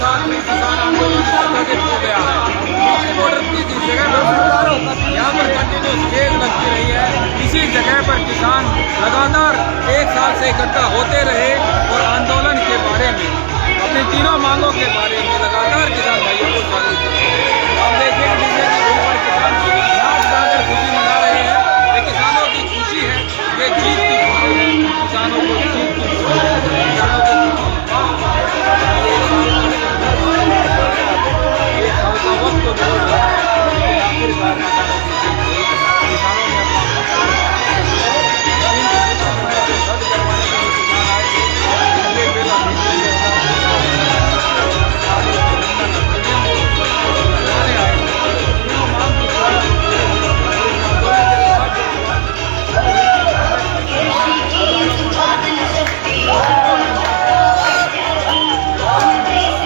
साथ में किसान आंदोलन संगठित हो गया है। बॉर्डर की जिस जगह पर यहाँ पर कंटिन्यूस खेल लगती रही है, इसी जगह पर किसान लगातार 1 साल से इकट्ठा होते रहे और आंदोलन के बारे में, अपनी तीनों मांगों के बारे में लगातार किसान भाइयों को जागरूक करते हैं। आप देखेंगे किसान नाच गाकर खुशी मना रहे हैं। ये किसानों की खुशी है, ये जीत की खुशी है, किसानों को जीत की खुशी है, किसानों को एक साल का वक्त तो निकल रहा है, लेकिन आखिरकार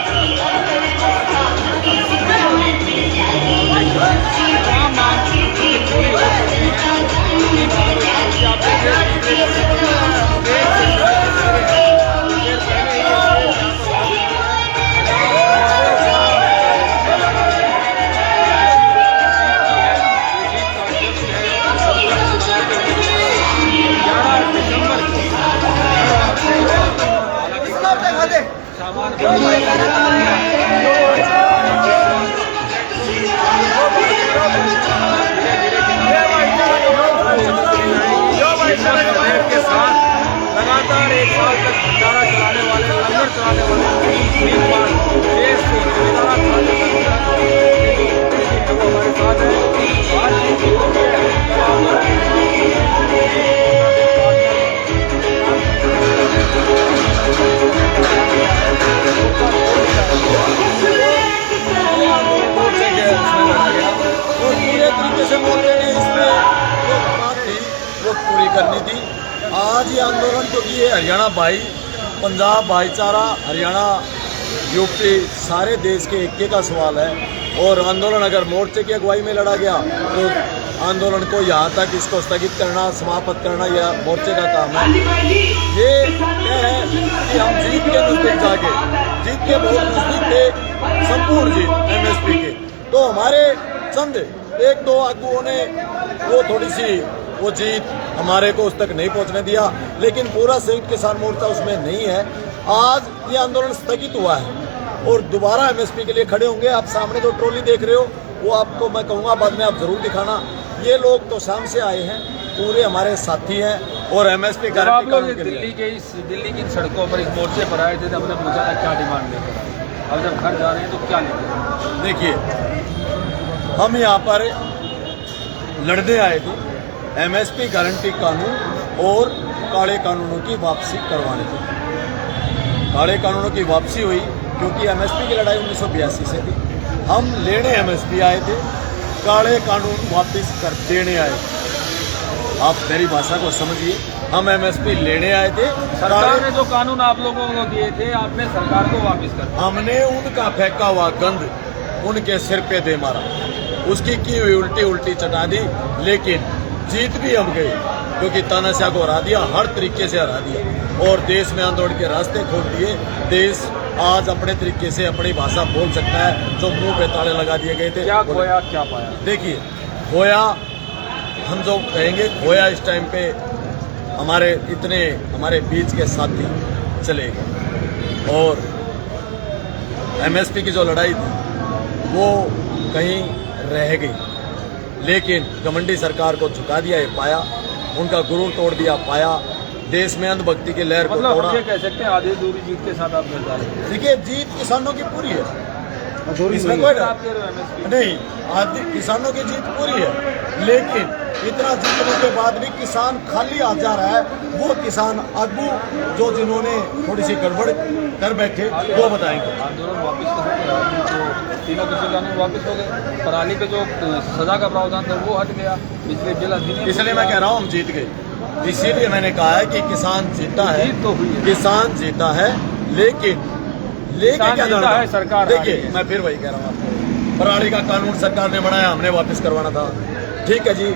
किसानों ने अपना रद्द करवाने के लिए किसान आए थे। बिल के साथ लगातार 1 साल तक भंडारा चलाने वाले, लंगर चलाने वाले देश को हमारे साथ है। पूरे तरीके से मोर्चे ने इसमें जो बात थी वो पूरी करनी थी। आज ये आंदोलन, क्योंकि ये हरियाणा भाई, पंजाब भाईचारा, हरियाणा, यूपी, सारे देश के एक का सवाल है। और आंदोलन अगर मोर्चे की अगुवाई में लड़ा गया तो आंदोलन को यहाँ तक इसको स्थगित करना, समाप्त करना, यह मोर्चे का काम है। ये है कि हम जीत के नजदीक जाके, जीत के बहुत नजदीक थे, संपूर्ण जीत एमएसपी के। तो हमारे चंद 1-2 आगुओं ने वो थोड़ी सी वो जीत हमारे को उस तक नहीं पहुंचने दिया, लेकिन पूरा संयुक्त किसान मोर्चा उसमें नहीं है। आज ये आंदोलन स्थगित हुआ है और दोबारा एमएसपी के लिए खड़े होंगे। आप सामने जो ट्रॉली देख रहे हो वो आपको मैं कहूँगा बाद में आप जरूर दिखाना। ये लोग तो शाम से आए हैं, पूरे हमारे साथी हैं और एमएसपी आप लोग दिल्ली की सड़कों पर इस मोर्चे पर आए थे तो हमने पूछा था क्या डिमांड लेकर, अब जब घर जा रहे हैं तो क्या लेकर? देखिए, हम यहाँ पर लड़ने आए थे एमएसपी गारंटी कानून और काले कानूनों की वापसी करवाने थे। काले कानूनों की वापसी हुई क्योंकि एमएसपी की लड़ाई 1982 से थी। हम लेने एमएसपी आए थे, काले कानून वापस कर देने आए थे। आप मेरी भाषा को समझिए, हम एमएसपी लेने आए थे। सरकार ने जो कानून आप लोगों को दिए थे, आपने सरकार को वापस कर दिया। हमने उनका फेंका हुआ गंद उनके सिर पे दे मारा, उसकी की हुई उल्टी चटा दी। लेकिन जीत भी हम गए क्योंकि तानाशाह को हरा दिया, हर तरीके से हरा दिया और देश में आंदोलन के रास्ते खोल दिए। देश आज अपने तरीके से अपनी भाषा बोल सकता है, जो मुंह पे ताले लगा दिए गए थे। क्या खोया क्या पाया? देखिए, खोया हम जो कहेंगे, खोया इस टाइम पे हमारे बीच के साथी चले गए और एमएसपी की जो लड़ाई थी वो कहीं रह गई। लेकिन घमंडी सरकार को झुका दिया, ये पाया, उनका गुरूर तोड़ दिया, पाया, देश में अंधभक्ति की लहर को तोड़ा। ये कह सकते हैं आधी अधूरी जीत के साथ आप निर्धार हैं। देखिए, जीत किसानों की पूरी है, इसमें कोई नहीं, आधी किसानों की जीत पूरी है। लेकिन इतना जीतने के बाद भी किसान खाली आ जा रहा है। वो किसान आगू जो जिन्होंने थोड़ी सी गड़बड़ कर बैठे वो बताएंगे। आंदोलन वापस तो तीनों कृषि कानून वापस हो गए, पराली पे जो सजा का प्रावधान था वो हट गया, पिछले बिल अधिनियम। इसलिए मैं कह रहा हूँ हम जीत गए, इसीलिए मैंने कहा है कि किसान जीता है, तो हुई है। किसान जीता है, लेकिन क्या जीता है सरकार। देखिए, मैं फिर वही कह रहा हूँ आपको, पराली का कानून सरकार ने बनाया, हमने वापस करवाना था। ठीक है जी,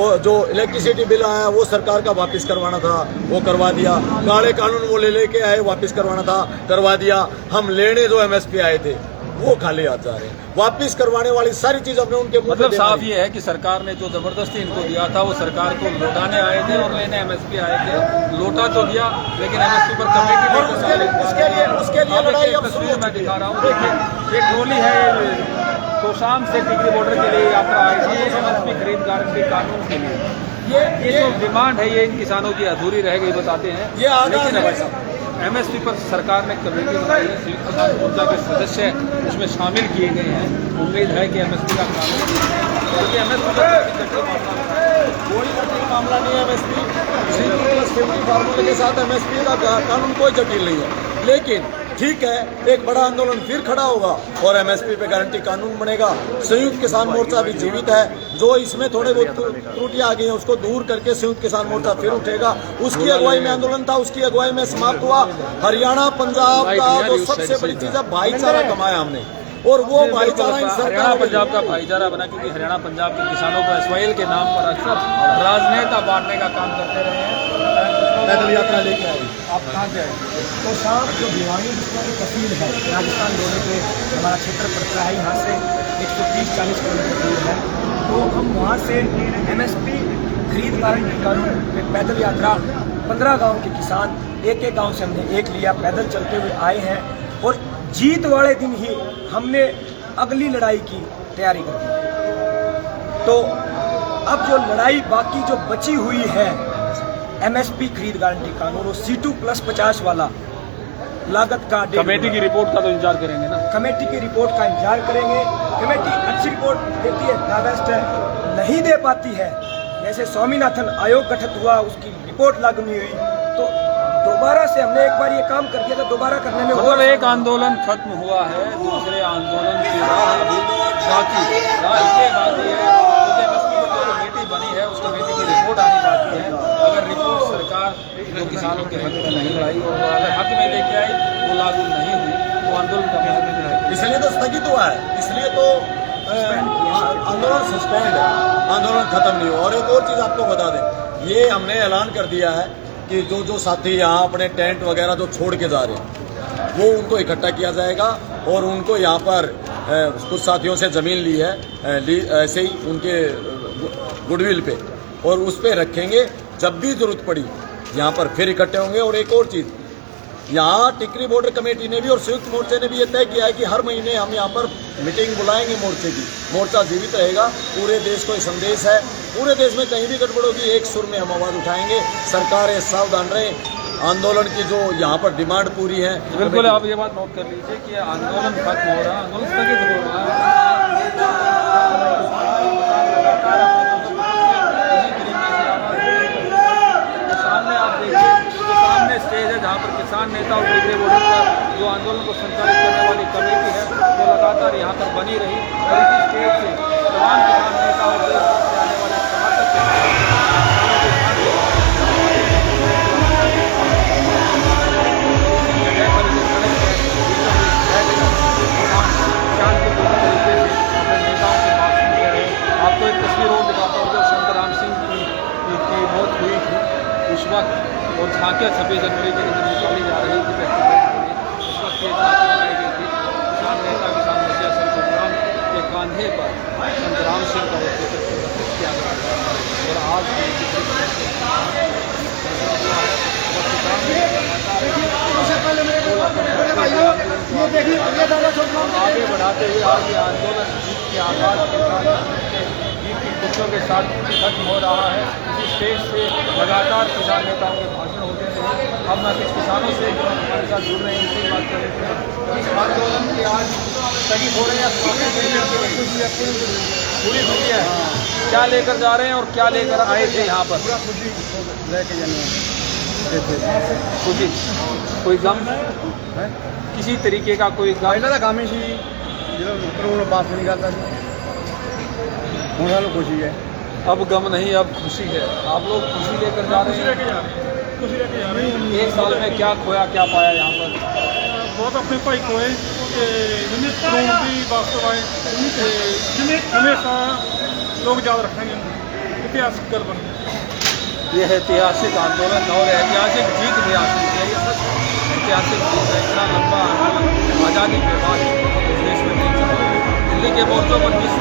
वो जो इलेक्ट्रिसिटी बिल आया वो सरकार का वापस करवाना था, वो करवा दिया। काले कानून वो लेके आए, वापस करवाना था, करवा दिया। हम लेने जो एमएसपी आए थे वो खाली हाथ जा रहे हैं। वापस करवाने वाली सारी चीज हमने उनके मुंह पे मतलब दे साफ दी। ये है कि सरकार ने जो जबरदस्ती इनको दिया था वो सरकार को लौटाने आए थे और लेने एमएसपी आए थे। लौटा तो दिया लेकिन एमएसपी पर कमेटी और उसके लिए लड़ाई अब शुरू हो मैं चुकी दिखा है। रहा हूँ, देखिए ये ट्रॉली है तो शाम से टिकरी बॉर्डर के लिए यात्रा आई थी एमएसपी खरीद गारंटी कानून के लिए। ये जो डिमांड है ये इन किसानों की अधूरी रह गई बताते हैं। ये आगाज है भाई साहब। एमएसपी पर सरकार ने कमेटी बनाई है, संयुक्त किसान मोर्चा के सदस्य उसमें शामिल किए गए हैं। उम्मीद है कि एमएसपी का कानून, क्योंकि एमएसपी का कोई जटिल मामला नहीं है। एमएसपी 50 फार्मूले के साथ एमएसपी का कानून कोई जटिल नहीं है। लेकिन ठीक है, एक बड़ा आंदोलन फिर खड़ा होगा और एमएसपी पे गारंटी कानून बनेगा। संयुक्त किसान मोर्चा भी जीवित है। जो इसमें थोड़े बहुत त्रुटियां आ गई हैं उसको दूर करके संयुक्त किसान मोर्चा फिर उठेगा। उसकी अगुवाई में आंदोलन था, उसकी अगुवाई में समाप्त हुआ। हरियाणा पंजाब का जो सबसे बड़ी चीज है भाईचारा कमाया हमने, और वो भाईचारा इन हरियाणा सरकार पंजाब का भाईचारा बना, क्योंकि हरियाणा पंजाब के किसानों को एसवाईएल के नाम पर अक्सर राजनेता बांटने का काम करते रहे हैं। पैदल यात्रा लेके आई। आप कहाँ से आए? तो साहब जो भिवानी जिसका जो तहसील है राजस्थान रोड पे हमारा क्षेत्र पड़ता है, यहाँ से 130-40 किलोमीटर दूर है। तो हम वहाँ से एमएसपी खरीद गारंटी कानून पे पैदल यात्रा 15 गांव के किसान एक गांव से हमने एक लिया, पैदल चलते हुए आए हैं और जीत वाले दिन ही हमने अगली लड़ाई की तैयारी कर दी। तो अब जो लड़ाई बाकी जो बची हुई है एमएसपी खरीद गारंटी कानून और C2+50 वाला लागत का कमेटी की रिपोर्ट का तो इंतजार करेंगे ना। कमेटी की रिपोर्ट का इंतजार करेंगे। कमेटी अच्छी रिपोर्ट देती है, नावेस्ट है, नहीं दे पाती है। जैसे स्वामीनाथन आयोग गठित हुआ, उसकी रिपोर्ट लागू नहीं हुई, तो दोबारा से हमने एक बार ये काम कर दिया तो दोबारा करने में मतलब एक आंदोलन खत्म हुआ है, दूसरे आंदोलन की राह अभी बाकी है, क्योंकि एमएसपी पर जो कमेटी बनी है उस कमेटी की रिपोर्ट आनी बाकी है। अगर रिपोर्ट सरकार जो किसानों के हक में नहीं लाई और अगर हक में लेके आई वो लागू नहीं हुई तो आंदोलन का महत्व। इसलिए तो स्थगित हुआ है, इसलिए तो आंदोलन सस्पेंड है, आंदोलन खत्म नहीं हुआ। और एक और चीज आपको बता दें, ये हमने ऐलान कर दिया है कि जो साथी यहाँ अपने टेंट वगैरह जो छोड़ के जा रहे हैं वो उनको इकट्ठा किया जाएगा और उनको यहाँ पर कुछ साथियों से ज़मीन ली है ऐसे ही उनके गुडविल पे, और उस पे रखेंगे। जब भी जरूरत पड़ी यहाँ पर फिर इकट्ठे होंगे। और एक और चीज़, यहाँ टिकरी बॉर्डर कमेटी ने भी और संयुक्त मोर्चे ने भी ये तय किया है कि हर महीने हम यहाँ पर मीटिंग बुलाएंगे मोर्चे की। मोर्चा जीवित रहेगा, पूरे देश को ये संदेश है, पूरे देश में कहीं भी गड़बड़ होगी एक सुर में हम आवाज़ उठाएंगे। सरकार है सावधान रहे, आंदोलन की जो यहाँ पर डिमांड पूरी है। बिल्कुल, आप ये बात नोट कर लीजिए कि आंदोलन खत्म हो रहा है, आंदोलन स्थगित हो रहा है। सामने आप देखिए, सामने स्टेज है जहाँ पर किसान नेता और टिकरी बॉर्डर पर जो आंदोलन को संचालित करने वाली कमेटी है वो लगातार यहाँ पर बनी रही और इसी स्टेज से तमाम किसान नेता और देश भर से आने वाले समर्थक आपको एक तस्वीर और दिखाता हूँ जो संतराम सिंह की मौत हुई थी उस वक्त, और झांकियाँ 26 जनवरी के दिन निकाली जा रही थी उस वक्त ये झांकी बनाई गई थी। किसान नेता किसान मोर्चा संतराम के कांधे पर संतराम सिंह का वो चित्र प्रदर्शित किया गया था। और आज आगे बढ़ाते हुए आज ये आंदोलन जीत के आगाज के साथ जीत की खुशियों के साथ खत्म हो रहा है। इसी स्टेज से लगातार किसान नेताओं के भाषण होते रहे। अब मैं कुछ किसानों से जो हमारे साथ जुड़ रहे हैं उनसे बात कर लेते हैं। इस आंदोलन की आज स्थगित हो रहे हैं, पूरी खुशी है, क्या लेकर जा रहे हैं और क्या लेकर आए थे यहाँ पर? लेके जाने खुशी, कोई गम है किसी तरीके का? कोई गम ਪਹਿਲਾਂ ਤਾਂ ਕੰਮ ਹੀ ਸੀ ਜਦੋਂ ਕਾਨੂੰਨ ਪਾਸ ਨਹੀਂ ਕਰਦਾ ਸੀ, ਹੁਣ ਸਾਨੂੰ ਖੁਸ਼ੀ ਹੈ। अब गम नहीं, अब खुशी है। आप लोग खुशी लेकर जा रहे हैं। एक साल में क्या खोया क्या पाया यहाँ पर? बहुत अपने भाई कोए ਤੇ ਜਿੰਨੇ ਕਾਨੂੰਨ ਦੀ ਵਾਸਤੇ ਆਏ ਤੇ ਹਮੇਸ਼ਾ ਲੋਕ ਯਾਦ ਰੱਖਣਗੇ। ऐतिहासिक गल बन गई। ये ऐतिहासिक आंदोलन और ऐतिहासिक जीत भी हासिल की है। ये सच ऐतिहासिक जीत है। इतना लंबा आंदोलन आज़ादी के बाद इस देश में नहीं चला। दिल्ली के मोर्चों पर जिस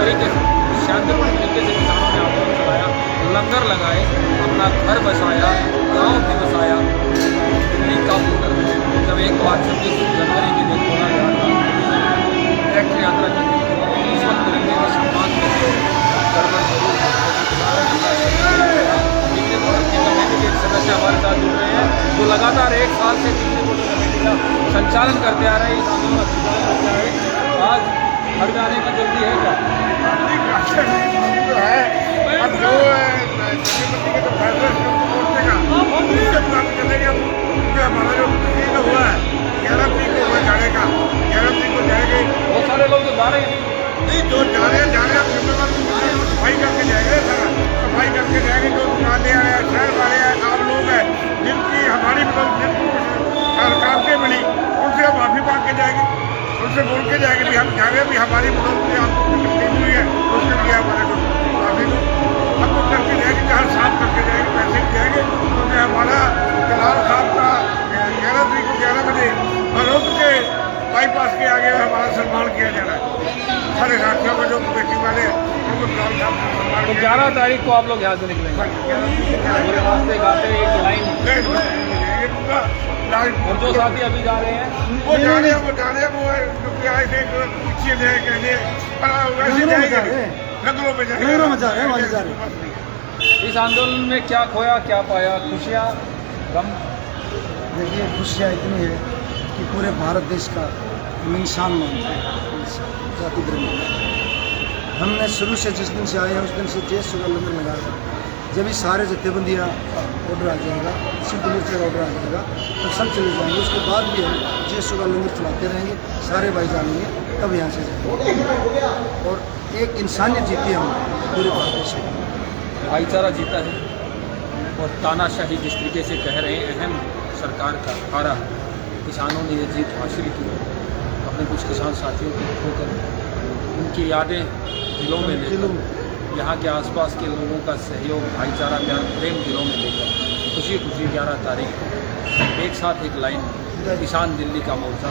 तरीके से शांतिपूर्ण तरीके से किसानों ने आंदोलन चलाया, लंगर लगाए, अपना घर बसाया, गाँव भी बसाया, दिल्ली का वोटर जब एक बार 26 जनवरी के दिन बोला गया था ट्रैक्टर यात्रा की थी, उस वक्त तिरंगे का सम्मान करके गड़बड़ जरूर कमेटी के एक सदस्य हमारे साथ जुड़ रहे हैं जो लगातार 1 साल से दिल्ली वोटर कमेटी का संचालन करते आ रहे हैं, इस आंदोलन का संचालन करते आ रहे हैं। आज घर जाने की जल्दी है क्या? जो है अब जो राष्ट्रपति के जो फैसले उससे प्राप्त करेंगे हम, क्योंकि हमारा जो तस्वीर हुआ है 11 तारीख को हुआ जाने का, 11 तारीख को जाएंगे। बहुत सारे लोग जो जा रहे हैं नहीं जो जा रहे हैं सफाई करके जाएंगे, सारा सफाई करके जाएंगे। जो दुकानें आए हैं, शहर वाले हैं, आम लोग हैं जिनकी हमारी मतलब जिनको सरकार से मिली, उनसे हम माफी मांग के जाएंगे, उनसे बोल के जाएंगे भी हम जा रहे हैं, भी हमारी मतलब से आपको तकलीफ हुई है, उसके लिए हमारे को माफी दो। हम लोग करके जाएंगे, घर साफ करके जाएंगे, पैसे भी जाएंगे, क्योंकि हमारा जलाल साहब का 11 तारीख को 11 बजे भरोट के बाईपास के आगे हमारा सम्मान किया जा रहा है। सारे साथियों को जो कमेटी वाले हैं उनको जलाल साहब का सम्मान तो 11 तारीख को आप लोग यहाँ से निकलेंगे पूरे रास्ते गाते एक लाइन और जो साथी अभी जा रहे हैं वो जाने वो क्योंकि आए थे पीछे थे कहने वैसे जाएंगे नगरों में जाएंगे। इस आंदोलन में क्या खोया क्या पाया? खुशियाँ, गम? देखिए खुशियाँ इतनी है कि पूरे भारत देश का हम इंसान मानते हैं, जाति धर्म। हमने शुरू से जिस दिन से आए हैं उस दिन से जय सुबह लंगर लगाया। जब ही सारे जत्थेबंदियाँ ऑर्डर आ जाएगा, सिद्ध मोर्चे का ऑर्डर आ जाएगा तो सब चले जाएंगे। उसके बाद भी हम जय सुबह लंगर चलाते रहेंगे, सारे भाई जानेंगे, तब यहाँ से जाएंगे। और एक इंसानियत जीती हम पूरे भारत देश में, भाईचारा जीता है और तानाशाही जिस तरीके से कह रहे हैं अहम सरकार का हारा, किसानों ने ये जीत हासिल की। अपने कुछ किसान साथियों को खोकर उनकी यादें दिलों में लेकर, यहाँ के आसपास के लोगों का सहयोग, भाईचारा, प्यार, प्रेम दिलों में लेकर खुशी खुशी 11 तारीख को एक साथ एक लाइन किसान दिल्ली का मोर्चा।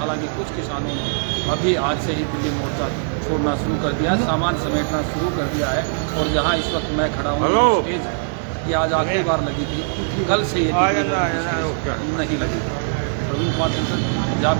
हालांकि कुछ किसानों ने अभी आज से ही दिल्ली मोर्चा छोड़ना शुरू कर दिया, सामान समेटना शुरू कर दिया है। और जहाँ इस वक्त मैं खड़ा हूँ स्टेज, ये आज आखिरी बार लगी थी, कल से ये नहीं लगी। प्रवीण कुमार पंजाब